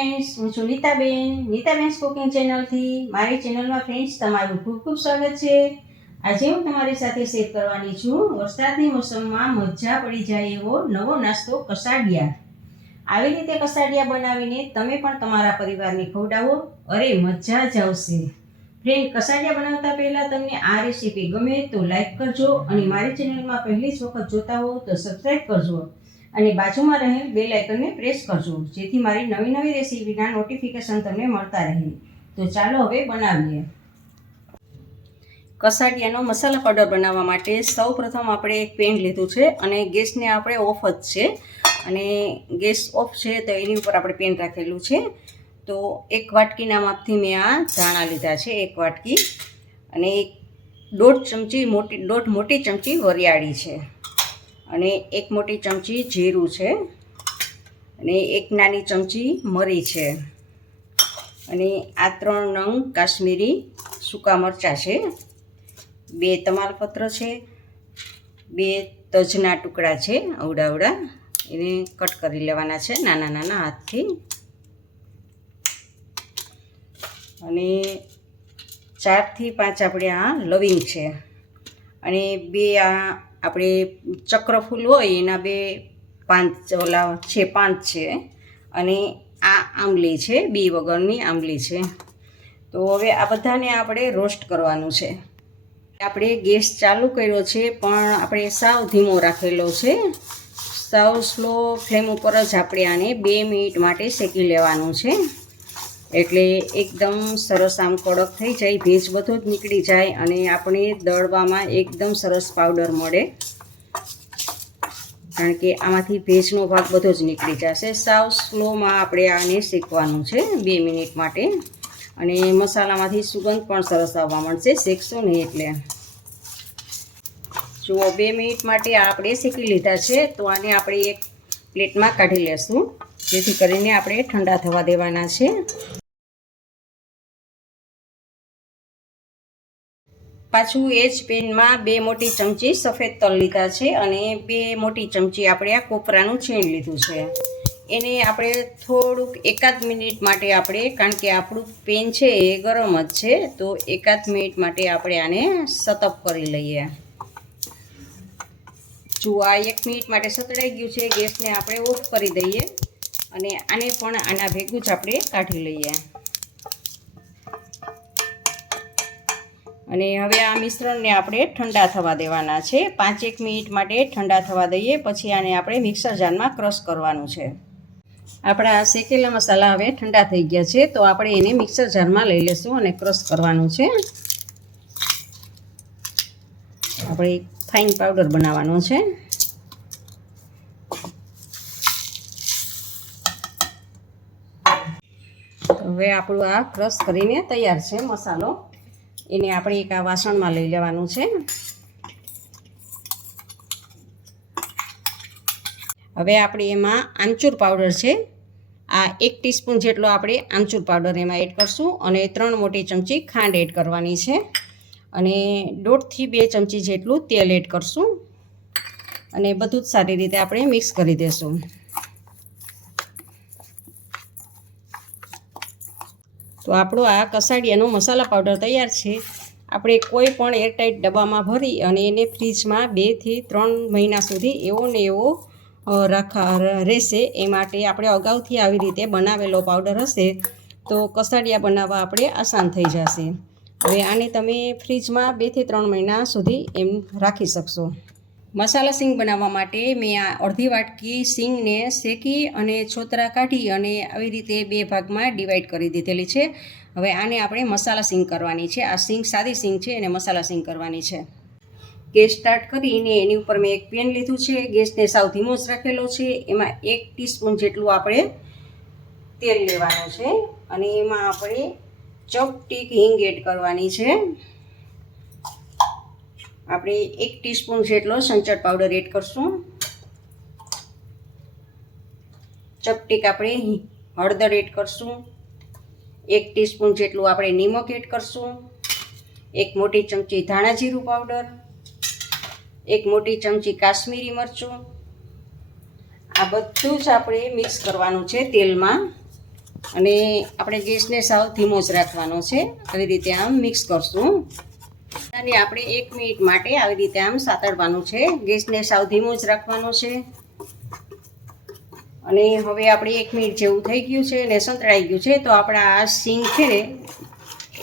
Friends, હું છું Nitaben cooking ચેનલથી. મારી ચેનલમાં ફ્રેન્ડ્સ તમારું ખૂબ ખૂબ સ્વાગત છે. આજે હું તમારી સાથે શેર કરવાની છું વરસાદની મોસમમાં મજા પડી જાય એવો નવો નાસ્તો કસાડિયા. આવી રીતે કસાડિયા બનાવીને તમે પણ તમારા પરિવારને ખવડાવો, અરે મજા જ આવશે. ફ્રેન્ડ, કસાડિયા બનાવતા પહેલાં તમને આ રેસીપી ગમે તો લાઈક કરજો અને મારી ચેનલમાં પહેલી જ વખત જોતા હો તો સબસ્ક્રાઈબ કરજો અને બાજુમાં રહેલ બેલ આઇકનને પ્રેસ કરજો, જેથી મારી નવી નવી રેસીપીના નોટિફિકેશન તમને મળતા રહે. તો ચાલો હવે બનાવીએ. કસાડિયાનો મસાલા પાવડર બનાવવા માટે સૌપ્રથમ આપણે એક પેન લીધું છે અને ગેસને આપણે ઓફ જ છે અને ગેસ ઓફ છે તો એની ઉપર આપણે પેન રાખેલું છે. તો 1 વાટકીના માપથી મેં આ ધાણા લીધા છે, 1 વાટકી, અને 1.5 મોટી ચમચી વરિયાળી છે, અને 1 મોટી ચમચી જીરું છે, અને 1 નાની ચમચી મરી છે, અને આ 3 નંગ કાશ્મીરી સૂકા મરચાં છે, 2 તમાલપત્ર છે, 2 તજના ટુકડા છે અવડા એને કટ કરી લેવાના છે નાના નાના હાથથી, અને 4 થી 5 આપણે આ લવિંગ છે, અને 2 આ આપણે ચક્રફૂલ હોય એના 2 પાંચ છે, અને આ આંબલી છે, બી વગરની આંબલી છે. તો હવે આ બધાને આપણે રોસ્ટ કરવાનું છે. આપણે ગેસ ચાલુ કર્યો છે પણ આપણે સાવ ધીમો રાખેલો છે. સાવ સ્લો ફ્લેમ ઉપર જ આપણે આને 2 મિનિટ માટે શેકી લેવાનું છે, એટલે એકદમ સરસ આમ કડક થઈ જાય, ભેજ બધો જ નીકળી જાય અને આપણે દળવામાં એકદમ સરસ પાવડર મળે, કારણ કે આમાંથી ભેજનો ભાગ બધો જ નીકળી જશે. સાવ સ્લોમાં આપણે આને શેકવાનું છે 2 મિનિટ માટે, અને મસાલામાંથી સુગંધ પણ સરસ આવવા મળશે શેકશો નહીં એટલે. જુઓ, 2 મિનિટ માટે આપણે શેકી લીધા છે. તો આને આપણે એક પ્લેટમાં કાઢી લેશું, જેથી કરીને આપણે ઠંડા થવા દેવાના છે. પાછું એ જ પેનમાં 2 મોટી ચમચી સફેદ તલ લીધા છે, અને 2 મોટી ચમચી આપણે આ કોપરાનું છીણ લીધું છે. એને આપણે થોડુંક 1 મિનિટ માટે આપણે, કારણ કે આપણું પેન છે એ ગરમ જ છે, તો 1 મિનિટ માટે આપણે આને સતપ કરી લઈએ. જો આ 1 મિનિટ માટે સતળાઈ ગયું છે, ગેસને આપણે ઓફ કરી દઈએ અને આને પણ આના ભેગું જ આપણે કાઢી લઈએ. અને હવે આ મિશ્રણને આપણે ઠંડા થવા દેવાના છે. 5-1 મિનિટ માટે ઠંડા થવા દઈએ, પછી આને આપણે મિક્સર જારમાં ક્રશ કરવાનું છે. આપણા શેકેલા મસાલા હવે ઠંડા થઈ ગયા છે, તો આપણે એને મિક્સર જારમાં લઈ લઈશું અને ક્રશ કરવાનું છે. આપણે ફાઇન પાવડર બનાવવાનો છે. હવે આપણું આ ક્રશ કરીને તૈયાર છે મસાલો. એને આપણે એક આ વાસણમાં લઈ લેવાનું છે. હવે આપણે એમાં આમચૂર પાવડર છે, આ 1 ટીસ્પૂન જેટલો આપણે આમચૂર પાવડર એમાં એડ કરશું, અને 3 મોટી ચમચી ખાંડ એડ કરવાની છે, અને 1.5 થી 2 ચમચી જેટલું તેલ એડ કરશું, અને બધું જ સારી રીતે આપણે મિક્સ કરી દઈશું. તો આપણો આ કસાડિયાનો મસાલા પાવડર તૈયાર છે. આપણે કોઈ પણ એરટાઈટ ડબ્બામાં ભરી અને એને ફ્રીજમાં 2 થી 3 મહિના સુધી એવો ને એવો રહેશે. એ માટે આપણે અગાઉથી આવી રીતે બનાવેલો પાવડર હશે તો કસાડિયા બનાવવા આપણે આસાન થઈ જશે. હવે આને તમે ફ્રીજમાં 2 થી 3 મહિના સુધી એમ રાખી શકશો. મસાલા સિંગ બનાવવા માટે મેં આ અડધી વાટકી સિંગને શેકી અને છોતરા કાઢી અને આવી રીતે 2 ભાગમાં ડિવાઈડ કરી દીધેલી છે. હવે આને આપણે મસાલા સિંગ કરવાની છે. આ સિંગ સાદી સિંગ છે અને મસાલા સિંગ કરવાની છે. ગેસ સ્ટાર્ટ કરીને એની ઉપર મેં એક પેન લીધું છે, ગેસને સાવ ધીમો જ રાખેલો છે. એમાં 1 ટીસ્પૂન જેટલું આપણે તેલ લેવાનું છે, અને એમાં આપણે ચપટીક હિંગ એડ કરવાની છે. આપણે 1 ટીસ્પૂન જેટલો સંચળ પાવડર એડ કરશું. ચપટીક આપણે હળદર એડ કરશું. 1 ટીસ્પૂન જેટલું આપણે નિમક એડ કરશું. 1 મોટી ચમચી ધાણા જીરું પાવડર, 1 મોટી ચમચી કાશ્મીરી મરચું. આ બધું જ આપણે મિક્સ કરવાનું છે તેલમાં. અને આપણે ગેસને સાવ ધીમો જ રાખવાનો છે. આવી રીતે આમ મિક્સ કરશું અને આપણે 1 મિનિટ માટે આવી રીતે આમ સાતળવાનું છે. ગેસને સાવ ધીમો જ રાખવાનો છે. અને હવે આપણે 1 મિનિટ જેવું થઈ ગયું છે અને સંતળાઈ ગયું છે. તો આપણા આ સીંગ છે ને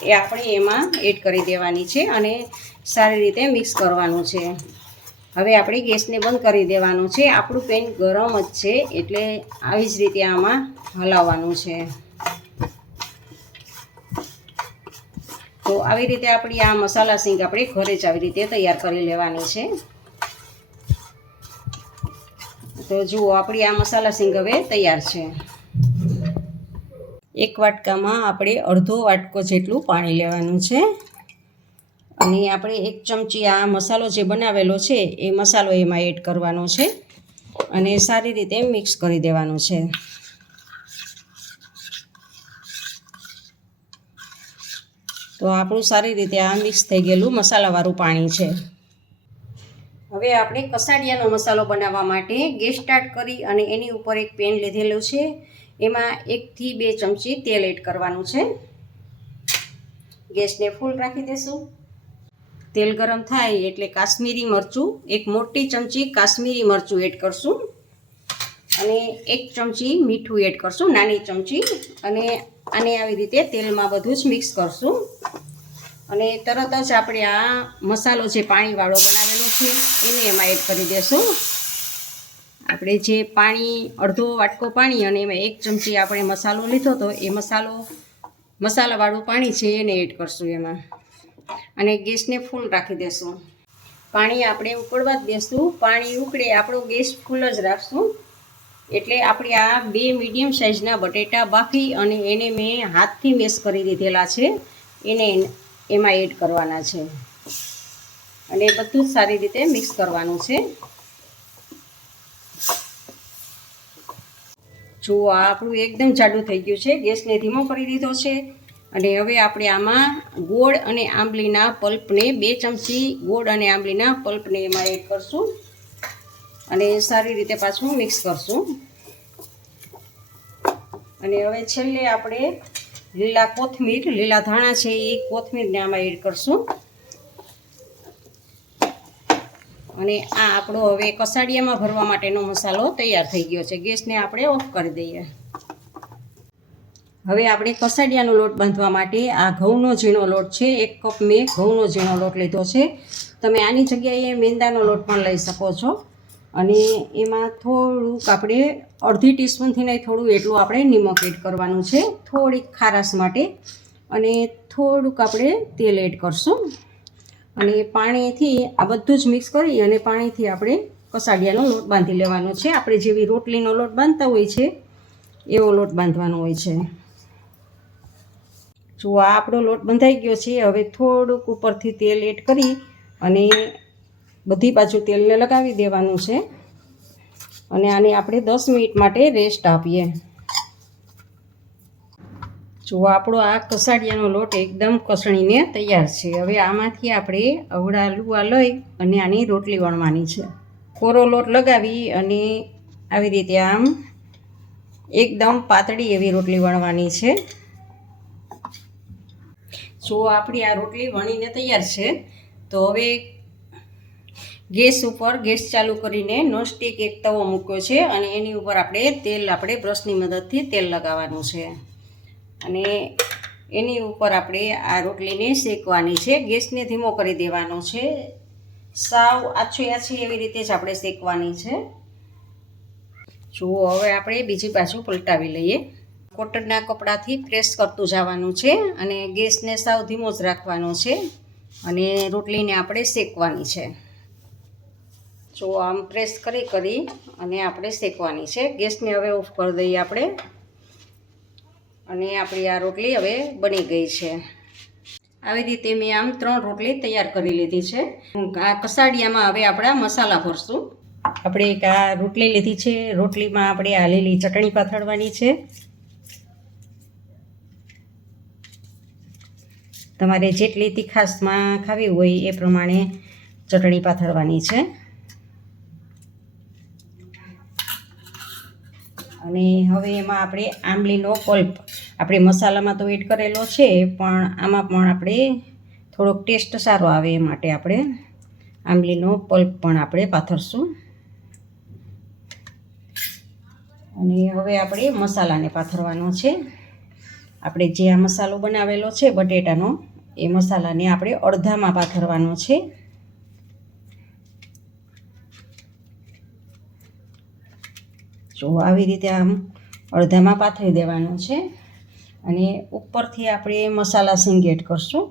એ આપણે એમાં એડ કરી દેવાની છે અને સારી રીતે મિક્સ કરવાનું છે. હવે આપણે ગેસને બંધ કરી દેવાનું છે. આપણું પેન ગરમ જ છે એટલે આવી જ રીતે આમાં હલાવવાનું છે. તો આવી રીતે આપણી આ મસાલા સીંગ આપણે ઘરે જ આવી રીતે તૈયાર કરી લેવાની છે. તો જુઓ આપણી આ મસાલા સીંગ હવે તૈયાર છે. એક વાટકામાં આપણે અડધો વાટકો જેટલું પાણી લેવાનું છે અને આપણે 1 ચમચી આ મસાલો જે બનાવેલો છે એ મસાલો એમાં એડ કરવાનો છે અને સારી રીતે મિક્સ કરી દેવાનું છે. તો આપણું સારી રીતે આ મિક્સ થઈ ગયેલું મસાલાવાળું પાણી છે. હવે આપણે કસાડિયાનો મસાલો બનાવવા માટે ગેસ સ્ટાર્ટ કરી અને એની ઉપર એક પેન લીધેલું છે. એમાં 1 થી 2 ચમચી તેલ એડ કરવાનું છે. ગેસને ફૂલ રાખી દેશું. તેલ ગરમ થાય એટલે કાશ્મીરી મરચું, 1 મોટી ચમચી કાશ્મીરી મરચું એડ કરશું અને 1 ચમચી મીઠું એડ કરશું, નાની ચમચી. અને આને આવી રીતે તેલમાં બધું જ મિક્સ કરશું અને તરત જ આપણે આ મસાલો જે પાણીવાળો બનાવેલો છે એને એમાં એડ કરી દેશું. આપણે જે પાણી અડધો વાટકો પાણી અને એમાં 1 ચમચી આપણે મસાલો લીધો હતો એ મસાલાવાળું પાણી છે એને એડ કરશું એમાં અને ગેસને ફૂલ રાખી દેશું. પાણી આપણે ઉકળવા જ દેશું. પાણી ઉકળે આપણો ગેસ ફૂલ જ રાખશું. એટલે આપણે આ 2 મીડિયમ સાઇઝના બટેટા બાફી અને એને મેં હાથથી મેશ કરી દીધેલા છે એને એમાં એડ કરવાના છે અને બધું જ સારી રીતે મિક્સ કરવાનું છે. જુઓ આપણું એકદમ જાડું થઈ ગયું છે. ગેસને ધીમો કરી દીધો છે અને હવે આપણે આમાં ગોળ અને આંબલીના પલ્પને 2 ચમચી ગોળ અને આંબલીના પલ્પને એમાં એડ કરશું અને સારી રીતે પાછું મિક્સ કરશું. અને હવે છેલ્લે આપણે લીલા ધાણા છે એ કોથમીરને આમાં એડ કરશું અને આ આપણો હવે કસાડિયામાં ભરવા માટેનો મસાલો તૈયાર થઈ ગયો છે. ગેસને આપણે ઓફ કરી દઈએ. હવે આપણે કસાડિયાનો લોટ બાંધવા માટે આ ઘઉંનો ઝીણો લોટ છે. 1 કપ મેં ઘઉંનો ઝીણો લોટ લીધો છે. તમે આની જગ્યાએ મેંદાનો લોટ પણ લઈ શકો છો અને એમાં થોડુંક આપણે અડધી ટીસ્પૂનથી નહીં થોડું એટલું આપણે નિમક એડ કરવાનું છે થોડીક ખારાશ માટે અને થોડુંક આપણે તેલ એડ કરશું અને પાણીથી આ બધું જ મિક્સ કરી અને પાણીથી આપણે કસાડિયાનો લોટ બાંધી લેવાનો છે. આપણે જેવી રોટલીનો લોટ બાંધતા હોય છે એવો લોટ બાંધવાનો હોય છે. જો આ આપણો લોટ બંધાઈ ગયો છે. હવે થોડુંક ઉપરથી તેલ એડ કરી અને બધી બાજુ તેલને લગાવી દેવાનું છે અને આને આપણે 10 મિનિટ માટે રેસ્ટ આપીએ. જો આપણો આ કસાડિયાનો લોટ એકદમ કસણીને તૈયાર છે. હવે આમાંથી આપણે અવળા લુવા લઈ અને આની રોટલી વણવાની છે. કોરો લોટ લગાવી અને આવી રીતે આમ એકદમ પાતળી એવી રોટલી વણવાની છે. જો આપણી આ રોટલી વણીને તૈયાર છે. તો હવે ગેસ ઉપર ગેસ ચાલુ કરીને નોનસ્ટિક એક તવો મૂક્યો છે અને એની ઉપર આપણે બ્રશની મદદથી તેલ લગાવવાનું છે અને એની ઉપર આપણે આ રોટલીને શેકવાની છે. ગેસને ધીમો કરી દેવાનો છે. સાવ આછી એવી રીતે જ આપણે શેકવાની છે. જુઓ હવે આપણે બીજી બાજુ પલટાવી લઈએ. કોટનના કપડાથી પ્રેસ કરતું જવાનું છે અને ગેસને સાવ ધીમો જ રાખવાનો છે અને રોટલીને આપણે શેકવાની છે. જો આમ પ્રેસ કરી અને આપણે શેકવાની છે. ગેસને હવે ઓફ કરી દઈએ આપણે અને આપણી આ રોટલી હવે બની ગઈ છે. આવી રીતે મેં આમ 3 રોટલી તૈયાર કરી લીધી છે. આ કસાડિયામાં હવે આપણા મસાલા ભરશું. આપણે એક આ રોટલી લીધી છે. રોટલીમાં આપણે આ લીલી ચટણી પાથરવાની છે. તમારે જેટલી તીખાશમાં ખાવી હોય એ પ્રમાણે ચટણી પાથરવાની છે. અને હવે એમાં આપણે આંબલીનો પલ્પ આપણે મસાલામાં તો એડ કરેલો છે, પણ આમાં પણ આપણે થોડોક ટેસ્ટ સારો આવે એ માટે આપણે આંબલીનો પલ્પ પણ આપણે પાથરશું. અને હવે આપણે મસાલાને પાથરવાનો છે. આપણે જે આ મસાલો બનાવેલો છે બટેટાનો, એ મસાલાને આપણે અડધામાં પાથરવાનો છે. જો આવી રીતે આમ અડધામાં પાથરી દેવાનું છે. અને ઉપરથી આપણે મસાલા સિંગ એડ કરશું.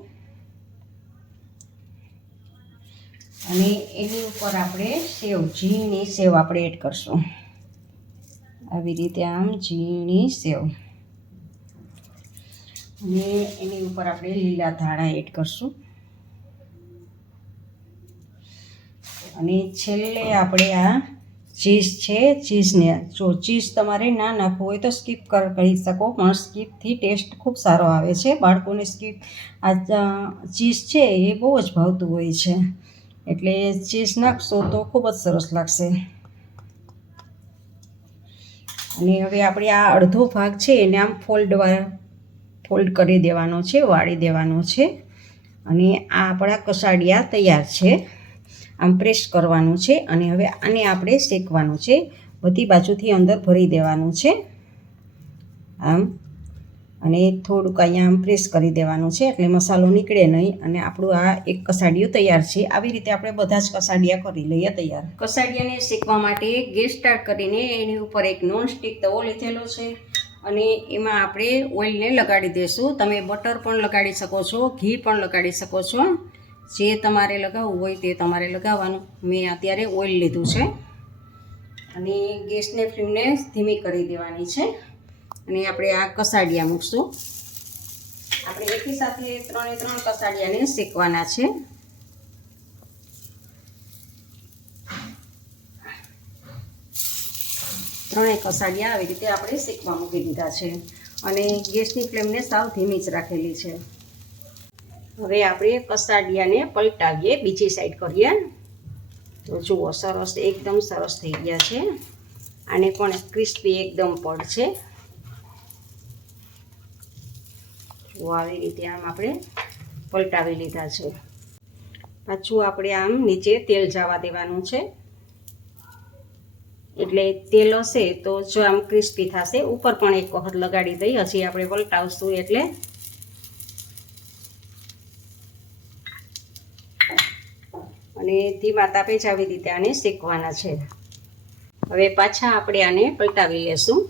અને એની ઉપર આપણે સેવ, ઝીણી સેવ આપણે એડ કરશું. આવી રીતે આમ ઝીણી સેવ. અને એની ઉપર આપણે લીલા ધાણા એડ કરશું. અને છેલ્લે આપણે આ ચીઝ છે, ચીઝને જો ચીઝ તમારે ના નાખવું હોય તો સ્કીપ કરી શકો, પણ સ્કીપથી ટેસ્ટ ખૂબ સારો આવે છે. બાળકોને સ્કીપ આ ચીઝ છે એ બહુ જ ભાવતું હોય છે, એટલે ચીઝ નાખશો તો ખૂબ જ સરસ લાગશે. અને હવે આપણે આ અડધો ભાગ છે એને આમ ફોલ્ડ કરી દેવાનો છે, વાળી દેવાનો છે. અને આ આપણા કસાડિયા તૈયાર છે. આમ પ્રેસ કરવાનું છે. અને હવે આને આપણે શેકવાનું છે. બધી બાજુથી અંદર ભરી દેવાનું છે આમ. અને થોડુંક અહીંયા આમ પ્રેસ કરી દેવાનું છે, એટલે મસાલો નીકળે નહીં. અને આપણું આ એક કસાડિયું તૈયાર છે. આવી રીતે આપણે બધા જ કસાડિયા કરી લઈએ તૈયાર. કસાડિયાને શેકવા માટે ગેસ સ્ટાર્ટ કરીને એની ઉપર એક નોનસ્ટિક તવો લીધેલો છે. અને એમાં આપણે ઓઇલને લગાડી દઈશું. તમે બટર પણ લગાડી શકો છો, ઘી પણ લગાડી શકો છો. જે તમારે લગાવવું હોય તે તમારે લગાવવાનું. મેં અત્યારે ઓઇલ લીધું છે. અને ગેસને ફ્લેમને ધીમી કરી દેવાની છે. અને આપણે આ કસાડિયા મૂકશું. આપણે એકી સાથે 3 કસાડિયાને શેકવાના છે. ત્રણેય કસાડિયા આવી રીતે આપણે શેકવા મૂકી દીધા છે. અને ગેસની ફ્લેમને સાવ ધીમી જ રાખેલી છે. હવે આપણે કસાડિયાને પલટાવીએ, બીજી સાઈડ કરીએ. તો જુઓ, સરસ, એકદમ સરસ થઈ ગયા છે. આને પણ ક્રિસ્પી એકદમ પડ છે. જુઓ, આવી રીતે આમ આપણે પલટાવી લીધા છે. પાછું આપણે આમ નીચે તેલ જવા દેવાનું છે, એટલે તેલ હશે તો જો આમ ક્રિસ્પી થશે. ઉપર પણ એક વખત લગાડી દઈ, હજી આપણે પલટાવશું એટલે. અને ધીમા તાપે જ આવી રીતે આને શેકવાના છે. હવે પાછા આપણે આને પલટાવી લેશું.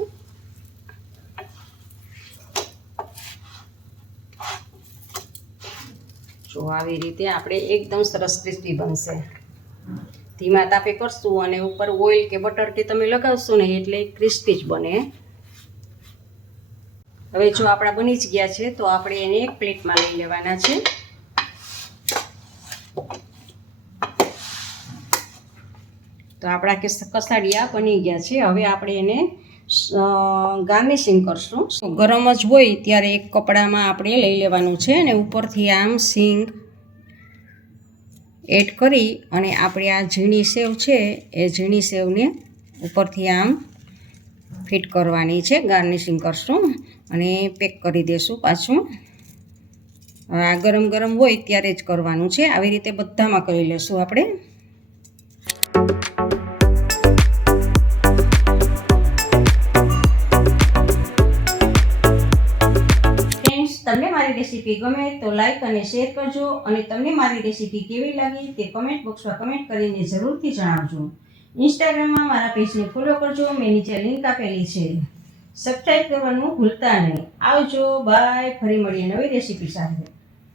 જો આવી રીતે આપણે એકદમ સરસ ક્રિસ્પી બનશે. ધીમા તાપે કરશું અને ઉપર ઓઇલ કે બટર કે તમે લગાવશો ને એટલે ક્રિસ્પી જ બને. હવે જો આપણા બની જ ગયા છે તો આપણે એને એક પ્લેટમાં લઈ લેવાના છે. તો આપણા કસાડિયા બની ગયા છે. હવે આપણે એને ગાર્નિશિંગ કરશું. ગરમ જ હોય ત્યારે એક કપડામાં આપણે લઈ લેવાનું છે અને ઉપરથી આમ સિંગ એડ કરી અને આપણે આ ઝીણી સેવ છે એ ઝીણી સેવને ઉપરથી આમ ફિટ કરવાની છે. ગાર્નિશિંગ કરશું અને પેક કરી દઈશું પાછું. આ ગરમ ગરમ હોય ત્યારે જ કરવાનું છે. આવી રીતે બધામાં કરી લેશું આપણે. તમને મારી રેસીપી ગમે તો લાઈક અને શેર કરજો. અને તમને મારી રેસીપી કેવી લાગી તે કમેન્ટ બોક્સમાં કમેન્ટ કરીને જરૂરથી જણાવજો. ઇન્સ્ટાગ્રામમાં મારા પેજને ફોલો કરજો, મેં નીચે લિંક આપેલી છે. સબસ્ક્રાઈબ કરવાનું ભૂલતા નહીં. આવજો, બાય. ફરી મળીએ નવી રેસીપી સાથે.